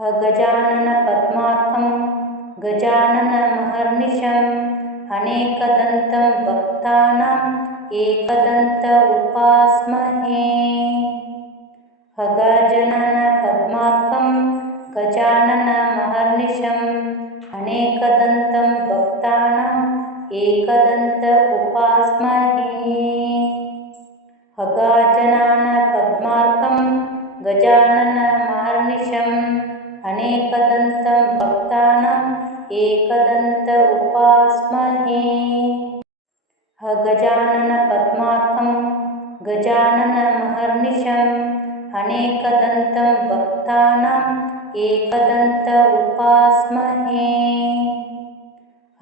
Gajanan पद्मार्कं गजाननमहर्निशम् अनेकदन्तं भक्तानाम् एकदन्त उपास्महे। Gajanan पद्मार्कं गजाननमहर्निशम् अनेकदन्तं भक्तानाम् एकदन्त उपास्महे। Gajanan पद्मार्कं गजाननमहर्निशम् अनेकदन्तं भक्तानाम् एकदन्त उपास्महे। Gajanan पद्मार्कं गजाननमहर्निशम् अनेकदन्तं भक्तानाम् एकदन्त उपास्महे।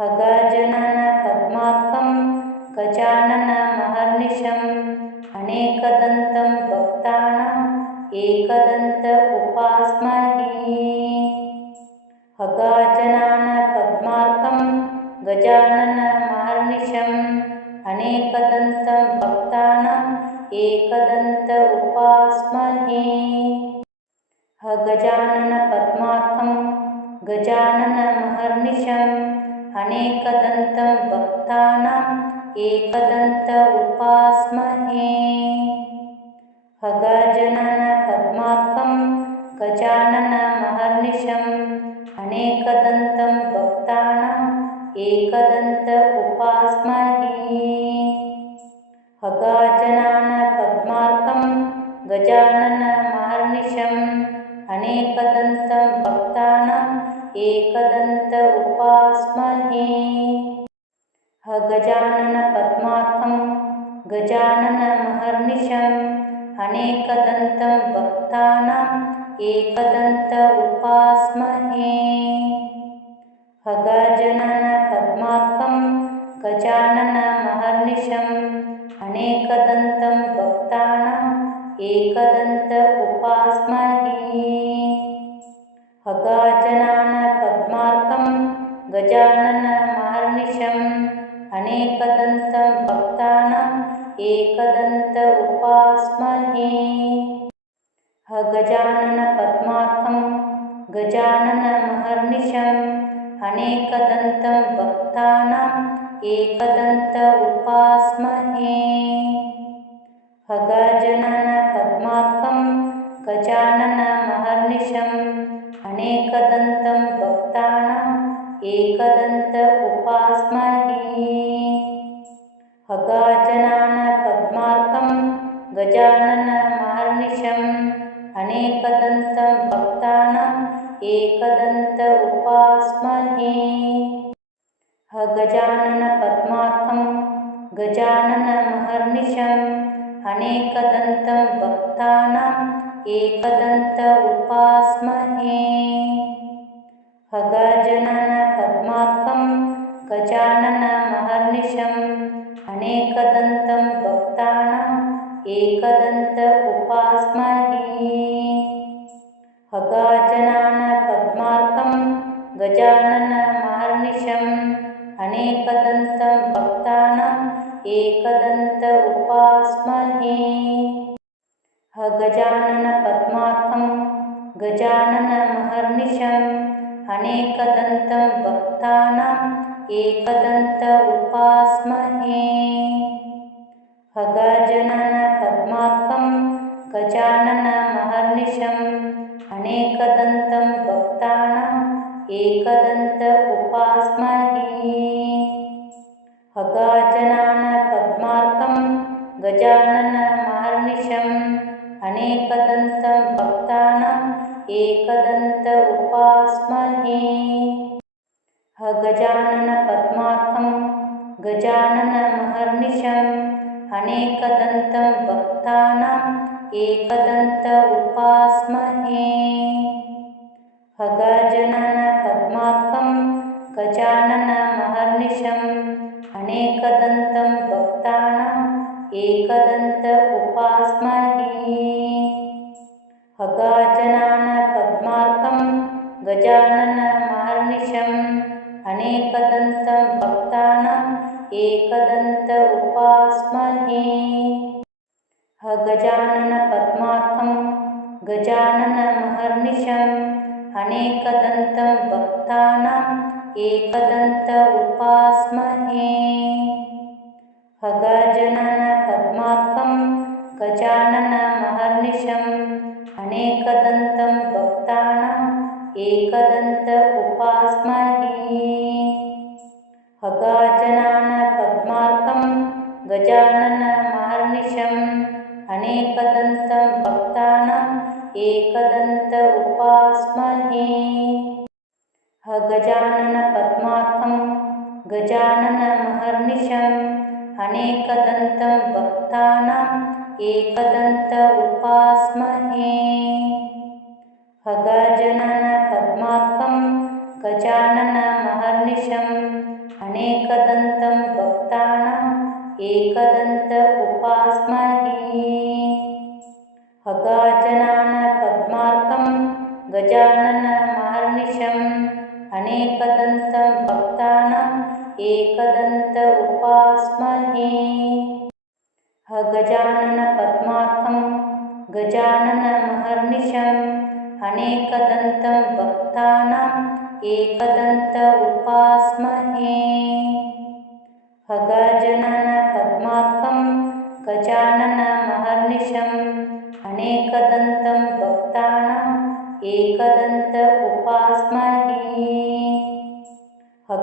Gajanan पद्मार्कं गजाननमहर्निशम् अनेकदन्तं भक्तानाम् एकदन्त उपास्महे। Gajanan पद्मार्कं गजाननमहर्निशम् अनेकदन्तं भक्तानाम् एकदन्त उपास्महे। Gajanan पद्मार्कं गजाननमहर्निशम् अनेकदन्तं भक्तानाम् एकदन्त उपास्महे। Gajanan पद्मार्कं गजाननमहर्निशम् अनेकदन्तं भक्तानाम् एकदन्त उपास्महे। Gajanan पद्मार्कं गजाननमहर्निशम् अनेकदन्तं भक्तानाम् एकदन्त उपास्महे। Gajanan पद्मार्कं गजाननमहर्निशम् अनेकदन्तं भक्तानाम् एकदन्त उपास्महे। Gajanan पद्मार्कं गजाननमहर्निशम् अनेकदन्तं भक्तानाम् एकदन्त उपास्महे। Gajanan पद्मार्कं गजाननमहर्निशम् अनेकदन्तं भक्तानाम् एकदन्त उपास्महे। Gajanan पद्मार्कं गजाननमहर्निशम् अनेकदन्तं भक्तानाम् एकदन्त उपास्महे। Gajanan पद्मार्कं गजाननमहर्निशम् अनेकदन्तं भक्तानाम् एकदन्त उपास्महे। Gajanan पद्मार्कं गजाननमहर्निशम् अनेकदन्तं भक्तानाम् एकदन्त उपास्महे। Gajanan पद्मार्कं गजाननमहर्निशम् अनेकदन्तं भक्तानाम् एकदन्त उपास्महे। Gajanan पद्मार्कं गजाननमहर्निशम् अनेकदन्तं भक्तानाम् एकदन्त उपास्महे। Gajanan पद्मार्कं गजाननमहर्निशम् अनेकदन्तं भक्तानाम् एकदन्त उपास्महे। Gajanan पद्मार्कं गजाननमहर्निशम् अनेकदन्तं भक्तानाम् एकदन्त उपास्महे। Gajanan पद्मार्कं गजाननमहर्निशम् अनेकदन्तं भक्तानाम् एकदन्त उपास्महे। Gajanan पद्मार्कं गजाननमहर्निशम् अनेकदन्तं भक्तानाम् एकदन्त उपास्महे। Gajanan पद्मार्कं गजाननमहर्निशम् अनेकदन्तं भक्तानाम् एकदन्त उपास्महे। Gajanan पद्मार्कं गजाननमहर्निशम् अनेकदन्तं भक्तानाम् एकदन्त उपास्महे। Gajanan पद्मार्कं गजाननमहर्निशम् अनेकदन्तं भक्तानाम् एकदन्त उपास्महे। Gajanan पद्मार्कं गजाननमहर्निशम् अनेकदन्तं भक्तानाम् एकदन्त उपास्महे। गजाननपद्मार्कं गजाननमहर्निशम् अनेकदन्तं भक्तानाम् एकदन्त उपास्महे। गजाननपद्मार्कं गजाननमहर्निशम् अनेकदन्तं भक्तानाम् एकदन्त उपास्महे। गजाननपद्मार्कं गजाननमहर्निशम् अनेकदन्तं भक्तानाम् एकदन्त उपास्महे। गजाननपद्मार्कं गजाननमहर्निशम् अनेकदन्तं भक्तानाम् एकदन्त उपास्महे। गजाननपद्मार्कं गजाननमहर्निशम् अनेकदन्तं भक्तानाम् एकदन्त उपास्महे। गजाननपद्मार्कं गजाननमहर्निशम् अनेकदन्तं भक्तानाम् एकदन्त उपास्महे। गजाननपद्मार्कं गजाननमहर्निशम् अनेकदन्तं भक्तानाम् एकदन्त उपास्महे।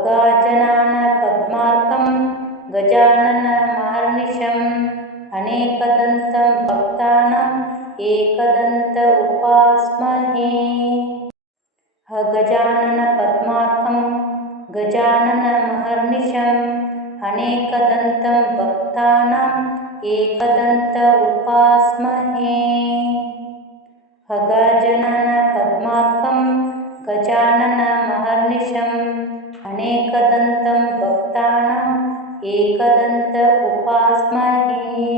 गजाननपद्मार्कं गजाननमहर्निशम् अनेकदन्तं भक्तानाम् एकदन्त उपास्महे। गजाननपद्मार्कं गजाननमहर्निशम् अनेकदन्तं भक्तानाम् एकदन्त उपास्महे। गजाननपद्मार्कं गजाननमहर्निशम् अनेकदन्तं भक्तानाम् एकदन्त उपास्महे।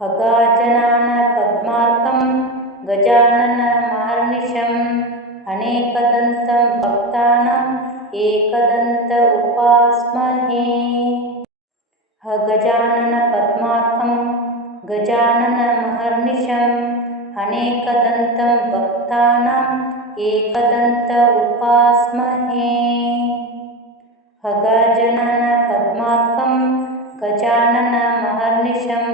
गजाननपद्मार्कं गजाननमहर्निशम् अनेकदन्तं भक्तानाम् एकदन्त उपास्महे। गजाननपद्मार्कं गजाननमहर्निशम् अनेकदन्तं भक्तानाम् एकदन्त उपास्महे। गजाननपद्मार्कं गजाननमहर्निशम्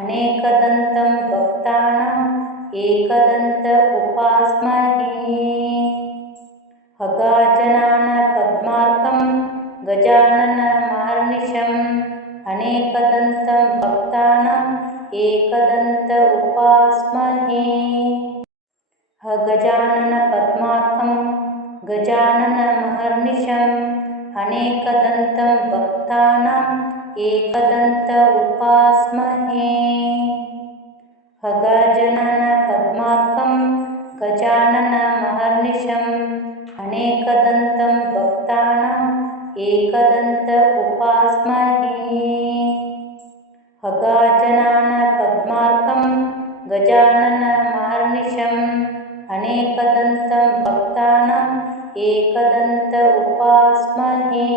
अनेकदन्तं भक्तानाम् एकदन्त उपास्महे। गजाननपद्मार्कं गजाननमहर्निशम् अनेकदन्तं भक्तानाम् एकदन्त उपास्महे। गजाननपद्मार्कं गजाननमहर्निशम् अनेकदन्तं भक्तानाम् एकदन्त उपास्महे। गजाननपद्मार्कं गजाननमहर्निशम् अनेकदन्तं भक्तानाम् एकदन्त उपास्महे। गजाननपद्मार्कं गजाननमहर्निशम् अनेकदन्तं भक्तानाम् एकदन्त उपास्महे।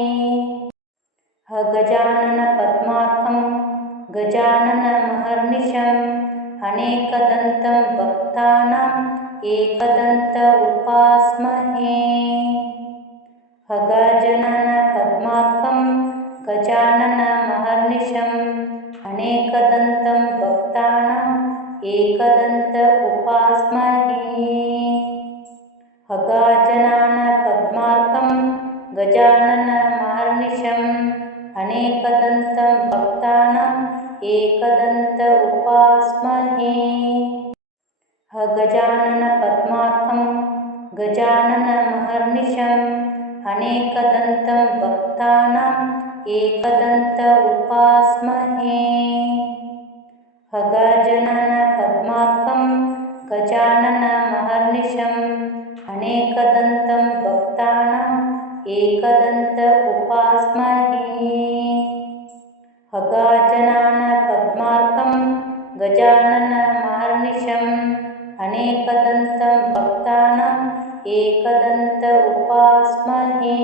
गजाननपद्मार्कं गजाननमहर्निशम् अनेकदन्तं भक्तानाम् एकदन्त उपास्महे। गजाननपद्मार्कं गजाननमहर्निशम् अनेकदन्तं भक्तानाम् एकदन्त उपास्महे। गजाननपद्मार्कं गजाननमहर्निशम् अनेकदन्तं भक्तानाम् एकदन्त उपास्महे। गजाननपद्मार्कं गजाननमहर्निशम् अनेकदन्तं भक्तानाम् एकदन्त उपास्महे। गजाननपद्मार्कं गजाननमहर्निशम् अनेकदन्तं भक्तानाम् एकदन्त उपास्महे। गजाननपद्मार्कं गजाननमहर्निशम् अनेकदन्तं भक्तानाम् एकदन्त उपास्महे।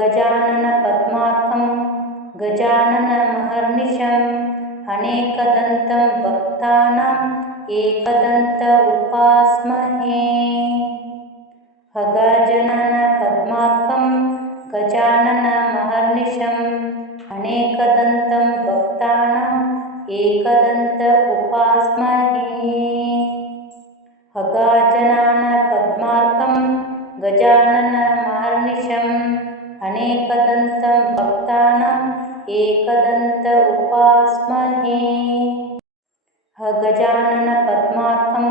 गजाननपद्मार्कं गजाननमहर्निशम् अनेकदन्तं भक्तानाम् एकदन्त उपास्महे। Gajanan पद्मार्कं गजाननमहर्निशम् अनेकदन्तं भक्तानाम् एकदन्त उपास्महे। Gajanan पद्मार्कं गजाननमहर्निशम् अनेकदन्तं भक्तानाम् एकदन्त उपास्महे। Gajanan पद्मार्कं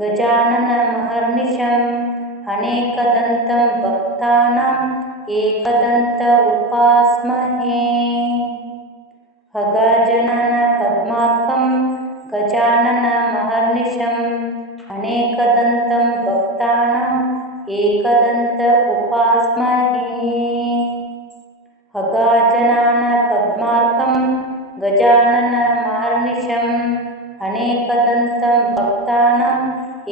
गजाननमहर्निशम् अनेकदन्तं भक्तानाम् एकदन्त उपास्महे। Gajanan पद्मार्कं गजाननमहर्निशम् अनेकदन्तं भक्तानाम् एकदन्त उपास्महे। Gajanan पद्मार्कं गजाननमहर्निशम् अनेकदन्तं भक्तानाम्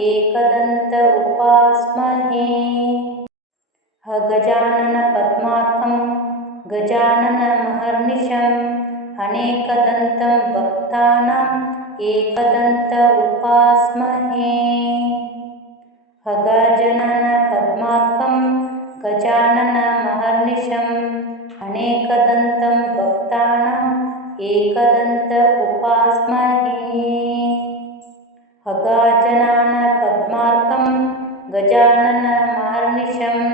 एकदन्त उपास्महे। Gajanan पद्मार्कं गजाननमहर्निशम् अनेकदन्तं भक्तानाम् एकदन्त उपास्महे। Gajanan पद्मार्कं गजाननमहर्निशम् अनेकदन्तं भक्तानाम् एकदन्त उपास्महे। Gajanan पद्मार्कं गजाननमहर्निशम्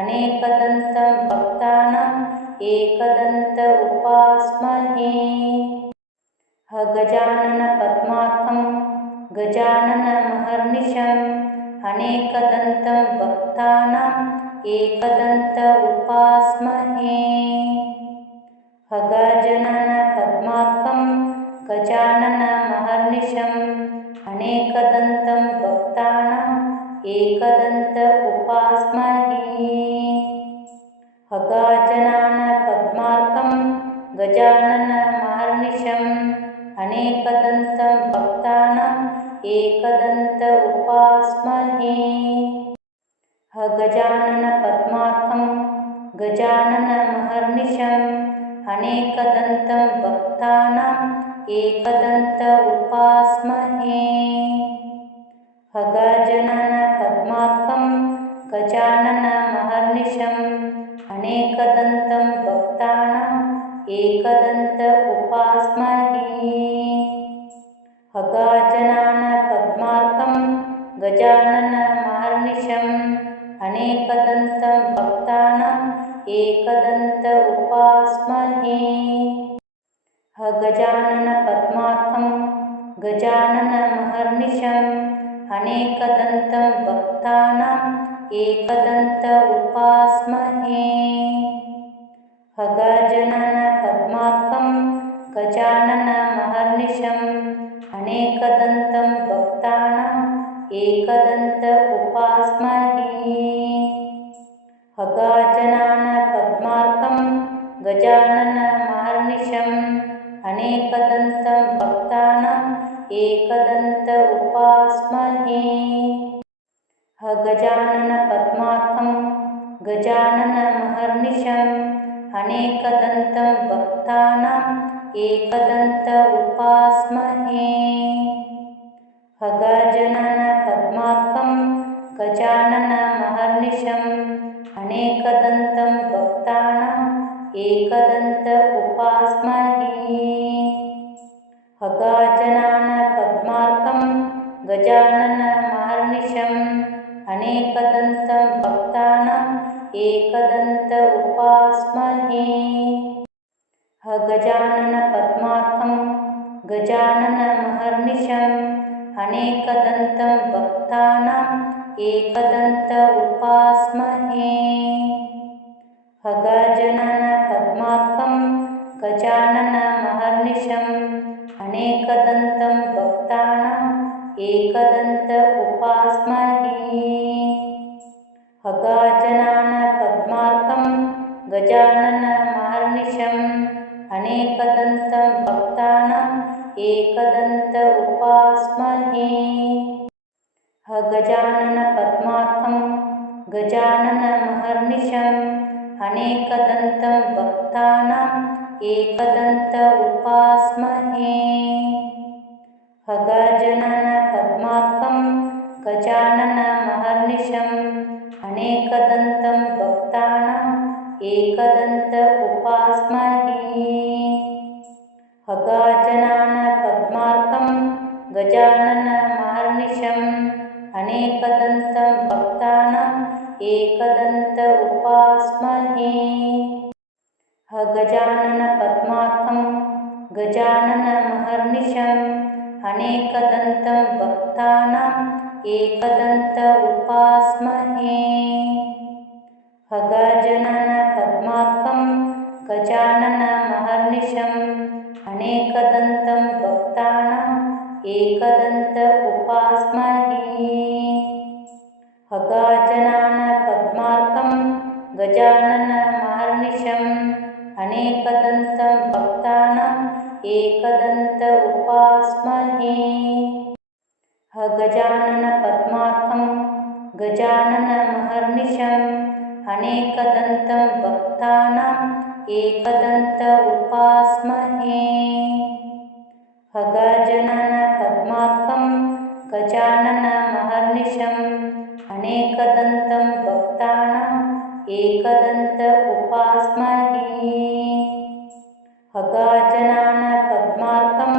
अनेकदन्तं भक्तानाम् एकदन्त उपास्महे। Gajanan पद्मार्कं गजाननमहर्निशम् अनेकदन्तं भक्तानाम् एकदन्त उपास्महे। Gajanan पद्मार्कं गजाननमहर्निशम् अनेकदन्तं भक्तानाम् एकदन्त उपास्महे। Gajanan पद्मार्कं गजाननमहर्निशम् अनेकदन्तं भक्तानाम् एकदन्त उपास्महे। Gajanan पद्मार्कं गजाननमहर्निशम् अनेकदन्तं भक्तानाम् एकदन्त उपास्महे। Gajanan पद्मार्कं गजाननमहर्निशम् अनेकदन्तं भक्तानाम् एकदन्त उपास्महे। Gajanan पद्मार्कं गजाननमहर्निशम् अनेकदन्तं भक्तानाम् एकदन्त उपास्महे। Gajanan पद्मार्कं गजाननमहर्निशम् अनेकदन्तं भक्तानाम् एकदन्त उपास्महे। Gajanan पद्मार्कं गजाननमहर्निशम् अनेकदन्तं भक्तानाम् एकदन्त उपास्महे। Gajanan पद्मार्कं गजाननमहर्निशम् अनेकदन्तं भक्तानाम् एकदन्त उपास्महे। Gajanan पद्मार्कं गजाननमहर्निशम् अनेकदन्तं भक्तानाम् एकदन्त उपास्महे। Gajanan पद्मार्कं गजाननमहर्निशम् अनेकदन्तं भक्तानाम् एकदन्त उपास्महे। Gajanan पद्मार्कं गजाननमहर्निशम् अनेकदन्तं भक्तानाम् एकदन्त उपास्महे। Gajanan पद्मार्कं गजाननमहर्निशम् अनेकदन्तं भक्तानाम् एकदन्त उपास्महे। Gajanan पद्मार्कं गजाननमहर्निशम् अनेकदन्तं भक्तानाम् एकदन्त उपास्महे। Gajanan पद्मार्कं गजाननमहर्निशम् अनेकदन्तं भक्तानाम् एकदन्त उपास्महे। Gajanan पद्मार्कं गजाननमहर्निशम् अनेकदन्तं भक्तानाम् एकदन्त उपास्महे। अगजानन पद्मार्कं गजाननमहर्निशम् अनेकदन्तं भक्तानाम् एकदन्त उपास्महे। अगजानन पद्मार्कं गजाननमहर्निशम् अनेकदन्तं भक्तानाम् एकदन्त उपास्महे। अगजानन पद्मार्कं गजाननमहर्निशम् अनेकदन्तं भक्तानाम् एकदन्त उपास्महे। अगजानन पद्मार्कं गजाननमहर्निशम् अनेकदन्तं भक्तानाम् एकदन्त उपास्महे। अगजानन पद्मार्कं गजाननमहर्निशम् अनेकदन्तं भक्तानाम् एकदन्त उपास्महे। अगजानन पद्मार्कं गजाननमहर्निशम् अनेकदन्तं भक्तानाम् एकदन्त उपास्महे। अगजानन पद्मार्कं गजाननमहर्निशम् अनेकदन्तं भक्तानाम् एकदन्त उपास्महे। अगजानन पद्मार्कं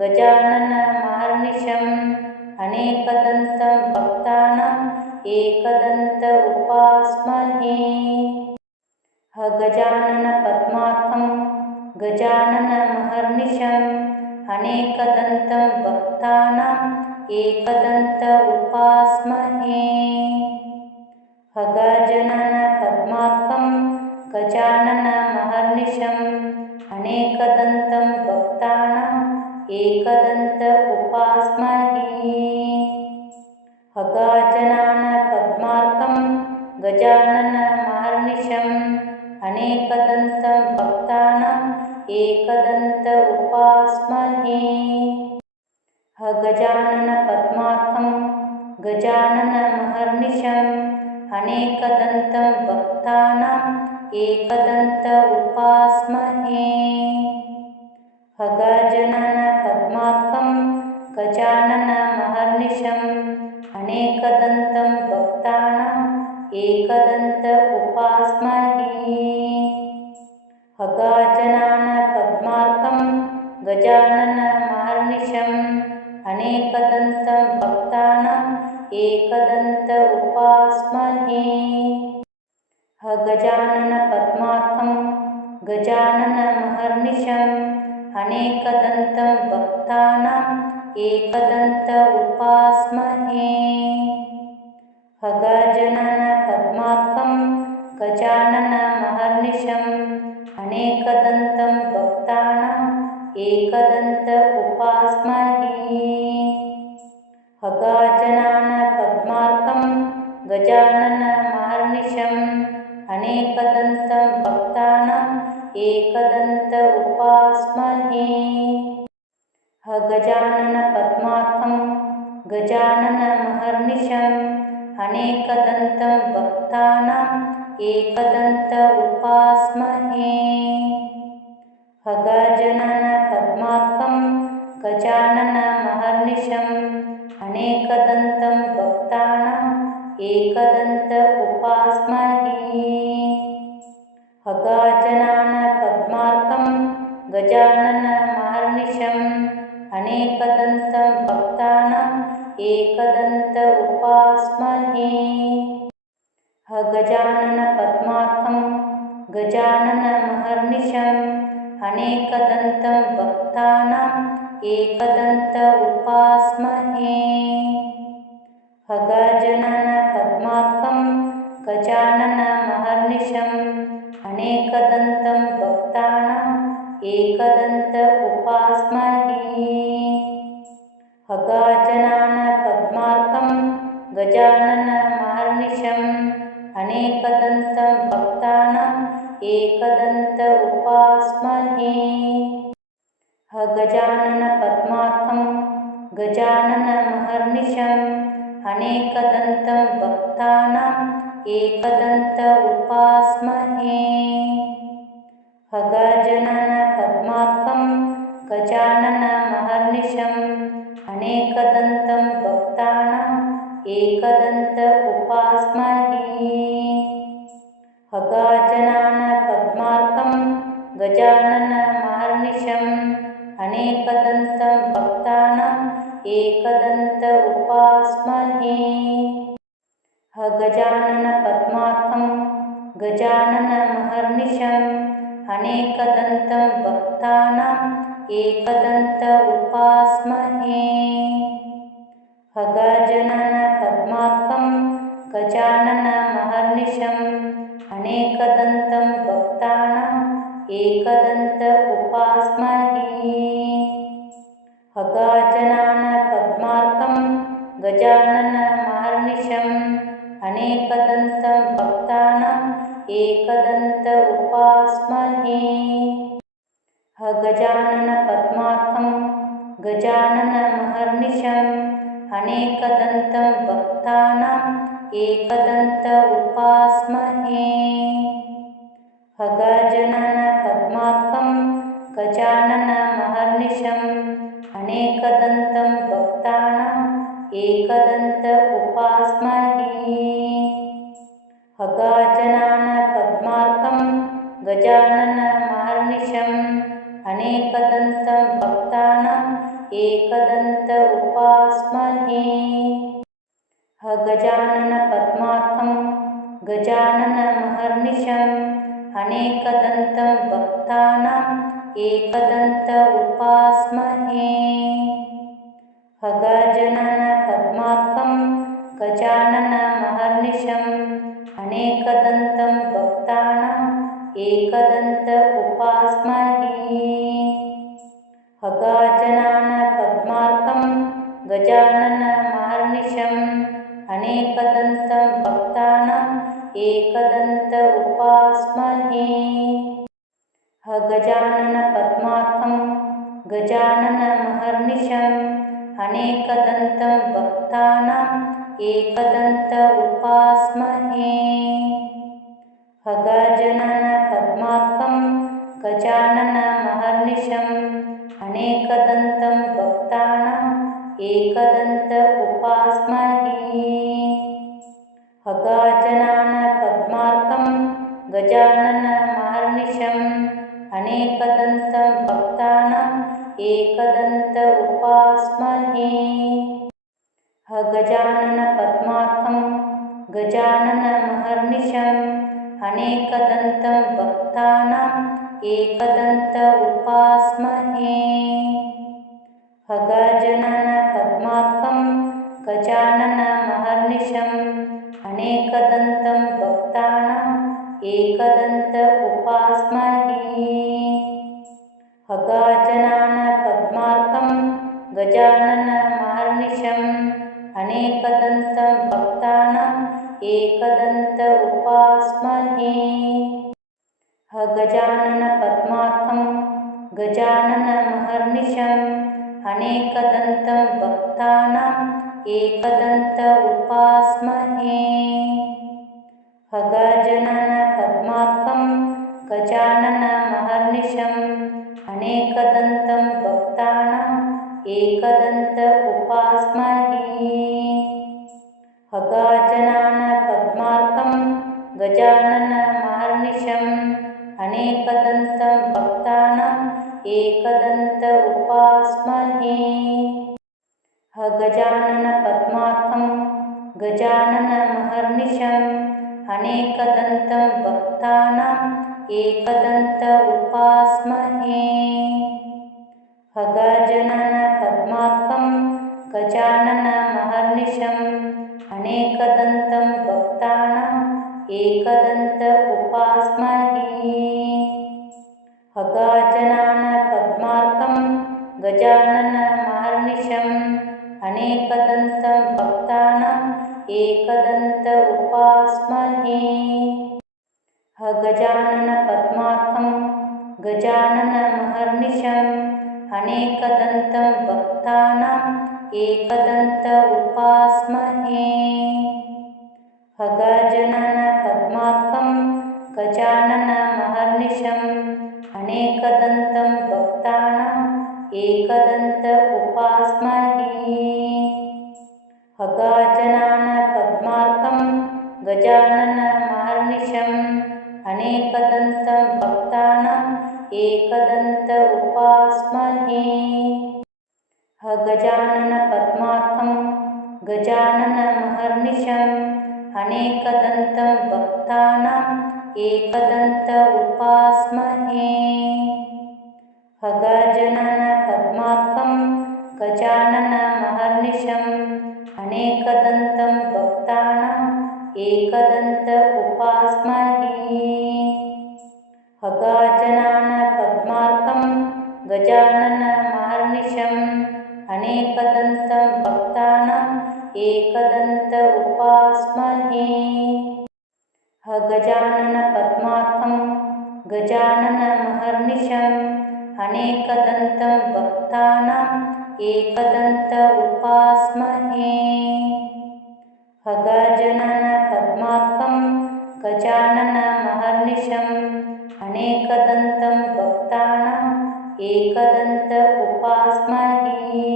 गजाननमहर्निशम् अनेकदन्तं भक्तानाम् एकदन्त उपास्महे। अगजानन पद्मार्कं गजाननमहर्निशम् अनेकदन्तं भक्तानाम् एकदन्त उपास्महे। अगजानन पद्मार्कं गजाननमहर्निशम् अनेकदन्तं भक्तानाम् एकदन्त उपास्महे। अगजानन पद्मार्कं गजाननमहर्निशम् अनेकदन्तं भक्तानाम् एकदन्त उपास्महे। अगजानन पद्मार्कं गजाननमहर्निशम् अनेकदन्तं भक्तानाम् एकदन्त उपास्महे। अगजानन पद्मार्कं गजाननमहर्निशम् अनेकदन्तं भक्तानाम् एकदन्त उपास्महे। अगजानन पद्मार्कं गजाननमहर्निशम् अनेकदन्तं भक्तानाम् एकदन्त उपास्महे। अगजानन पद्मार्कं गजाननमहर्निशम् अनेकदन्तं भक्तानाम् एकदन्त उपास्महे। अगजानन पद्मार्कं गजाननमहर्निशम् अनेकदन्तं भक्तानाम् एकदन्त उपास्महे। अगजानन पद्मार्कं गजाननमहर्निशम् अनेकदन्तं भक्तानाम् एकदन्त उपास्महे। अगजानन पद्मार्कं गजाननमहर्निशम् अनेकदन्तं भक्तानाम् एकदन्त उपास्महे। अगजानन पद्मार्कं गजाननमहर्निशम् अनेकदन्तं भक्तानाम् एकदन्त उपास्महे। अगजानन पद्मार्कं गजाननमहर्निशम् अनेकदन्तं भक्तानाम् एकदन्त उपास्महे। अगजानन पद्मार्कं गजाननमहर्निशम् अनेकदन्तं भक्तानाम् एकदन्त उपास्महे। अगजानन पद्मार्कं गजाननमहर्निशम् अनेकदन्तं भक्तानाम् एकदन्त उपास्महे। अगजानन पद्मार्कं गजाननमहर्निशम् अनेकदन्तं भक्तानाम् एकदन्त उपास्महे। अगजानन पद्मार्कं गजाननमहर्निशम् अनेकदन्तं भक्तानाम् एकदन्त उपास्महे। अगजानन पद्मार्कं गजाननमहर्निशम् अनेकदन्तं भक्तानाम् एकदन्त उपास्महे। अगाजनानपद्मार्कं गजाननमहर्निशम् अनेकदन्तं भक्तानाम् एकदन्त उपास्महे। गजाननपद्मार्कं गजाननमहर्निशम् अनेकदन्तं भक्तानाम् एकदन्त उपास्महे। गजाननपद्मार्कं गजाननमहर्निशम् अनेकदन्तं भक्तानाम् एकदन्त उपास्महे। गजाननपद्मार्कं गजाननमहर्निशम् अनेकदन्तं भक्तानाम् एकदन्त उपास्महे। गजाननपद्मार्कं गजाननमहर्निशम् अनेकदन्तं भक्तानाम् एकदन्त उपास्महे। गजाननपद्मार्कं गजाननमहर्निशम् अनेकदन्तं भक्तानाम् एकदन्त उपास्महे। गजाननपद्मार्कं गजाननमहर्निशम् अनेकदन्तं भक्तानाम् एकदन्त उपास्महे। गजाननपद्मार्कं गजाननमहर्निशम् अनेकदन्तं भक्तानाम् एकदन्त उपास्महे। गजाननपद्मार्कं गजाननमहर्निशम् अनेकदन्तं भक्तानाम् एकदन्त उपास्महे। गजाननपद्मार्कं गजाननमहर्निशम् अनेकदन्तं भक्तानाम् एकदन्त उपास्महे। गजाननपद्मार्कं गजाननमहर्निशम् अनेकदन्तं भक्तानाम् एकदन्त उपास्महे। गजाननपद्मार्कं गजाननमहर्निशम् अनेकदन्तं भक्तानाम् एकदन्त उपास्महे। गजाननपद्मार्कं गजाननमहर्निशम् अनेकदन्तं भक्तानाम् एकदन्त उपास्महे। गजाननपद्मार्कं गजाननमहर्निशम् अनेकदन्तं भक्तानाम् एकदन्त उपास्महे। गजाननपद्मार्कं गजाननमहर्निशम् अनेकदन्तं भक्तानाम् एकदन्त उपास्महे। गजाननपद्मार्कं गजाननमहर्निशम् अनेकदन्तं भक्तानाम् एकदन्त उपास्महे। गजाननपद्मार्कं गजाननमहर्निशम् अनेकदन्तं भक्तानाम् एकदन्त उपास्महे। गजाननपद्मार्कं गजाननमहर्निशम् अनेकदन्तं भक्तानाम् एकदन्त उपास्महे। गजाननपद्मार्कं गजाननमहर्निशम् अनेकदन्तं भक्तानाम् एकदन्त उपास्महे। गजाननपद्मार्कं गजाननमहर्निशम् अनेकदन्तं भक्तानाम् एकदन्त उपास्महे। गजाननपद्मार्कं गजाननमहर्निशम् अनेकदन्तं भक्तानाम् एकदन्त उपास्महे। गजाननपद्मार्कं गजाननमहर्निशम् अनेकदन्तं भक्तानाम् एकदन्त उपास्महे। गजाननपद्मार्कं गजाननमहर्निशम् अनेकदन्तं भक्तानाम् एकदन्त उपास्महे। गजाननपद्मार्कं गजाननमहर्निशम् अनेकदन्तं भक्तानाम् एकदन्त उपास्महे। गजाननमहर्निशम् अनेकदन्तं भक्तानाम् एकदन्त उपास्महे। गजाननपद्मार्कं गजाननमहर्निशम् अनेकदन्तं भक्तानाम् एकदन्त उपास्महे। गजाननपद्मार्कं गजाननमहर्निशम् अनेकदन्तं भक्तानाम् एकदन्त उपास्महे। गजाननपद्मार्कं गजाननमहर्निशम् अनेकदन्तं भक्तानाम् एकदन्त उपास्महे। गजाननपद्मार्कं गजाननमहर्निशम् अनेकदन्तं भक्तानाम् एकदन्त उपास्महे। गजाननपद्मार्कं गजाननमहर्निशम् अनेकदन्तं भक्तानाम् एकदन्त उपास्महे।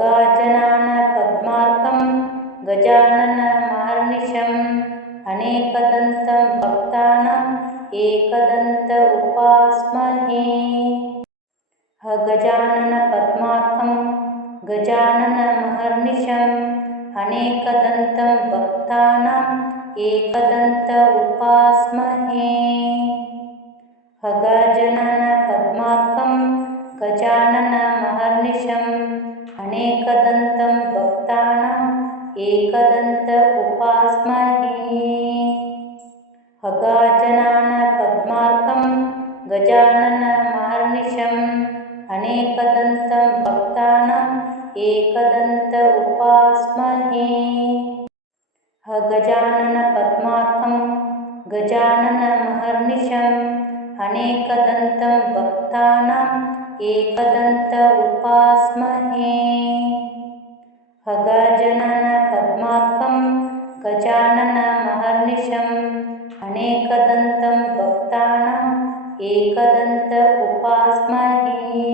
गजाननपद्मार्कं गजाननमहर्निशम् अनेकदन्तं भक्तानाम् एकदन्त उपास्महे। गजाननपद्मार्कं गजाननमहर्निशम् अनेकदन्तं भक्तानाम् एकदन्त उपास्महे। गजाननपद्मार्कं गजाननमहर्निशम् अनेकदन्तं भक्तानाम् एकदन्त उपास्महे। गजाननपद्मार्कं गजाननमहर्निशम् अनेकदन्तं भक्तानाम् एकदन्त उपास्महे। गजाननपद्मार्कं गजाननमहर्निशम् अनेकदन्तं भक्तानाम् एकदन्त उपास्महे। गजाननपद्मार्कं गजाननमहर्निशम् अनेकदन्तं भक्तानाम् एकदन्त उपास्महे।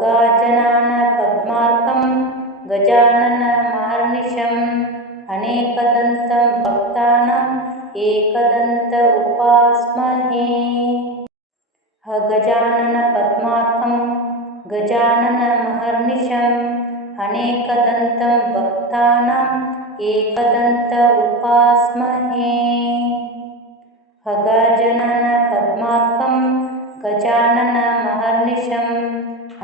गजाननपद्मार्कं गजाननमहर्निशम् अनेकदन्तं भक्तानाम् एकदन्त उपास्महे। गजाननपद्मार्कं गजाननमहर्निशम् अनेकदन्तं भक्तानाम् एकदन्त उपास्महे। गजाननपद्मार्कं गजाननमहर्निशम्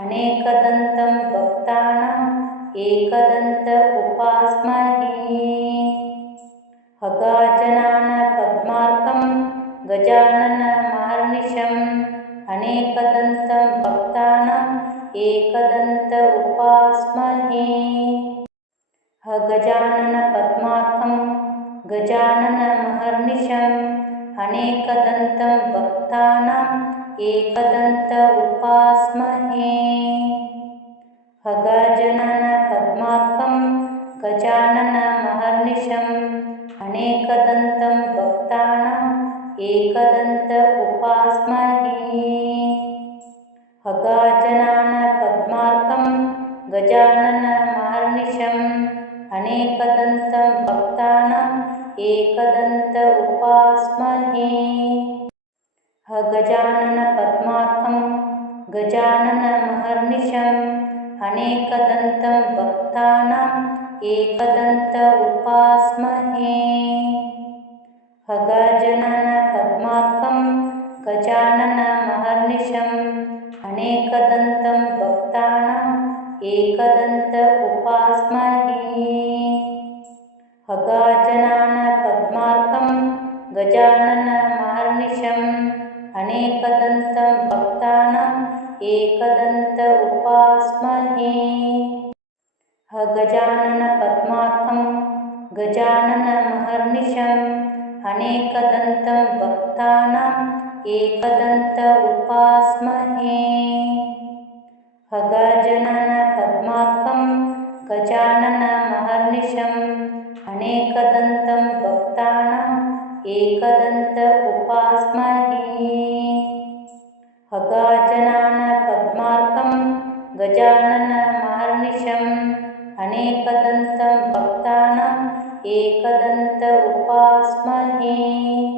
अनेकदन्तं भक्तानाम् एकदन्त उपास्महे। गजाननपद्मार्कं गजाननमहर्निशम् अनेकदन्तं भक्तानाम् एकदन्त उपास्महे। गजाननपद्मार्कं गजाननमहर्निशम् अनेकदन्तं भक्तानाम् एकदन्त उपास्महे। गजाननपद्मार्कं गजाननमहर्निशम् अनेकदन्तं भक्तानाम् एकदन्त उपास्महे। गजाननपद्मार्कं गजाननमहर्निशम् अनेकदन्तं भक्तानाम् एकदन्त उपास्महे। गजाननपद्मार्कं गजाननमहर्निशम् अनेकदन्तं भक्तानाम् एकदन्त उपास्महे। गजाननपद्मार्कं गजाननमहर्निशम् अनेकदन्तं भक्तानाम् एकदन्त उपास्महे। गजाननपद्मार्कं गजाननमहर्निशम् अनेकदन्तं भक्तानाम् एकदन्त उपास्महे। गजाननपद्मार्कं गजाननमहर्निशम् अनेकदन्तं भक्तानाम् एकदन्त उपास्महे। गजाननपद्मार्कं गजाननमहर्निशम् अनेकदन्तं भक्तानाम् एकदन्त उपास्महे। गजाननपद्मार्कं गजाननमहर्निशम् अनेकदन्तं भक्तानाम् एकदन्त उपास्महे।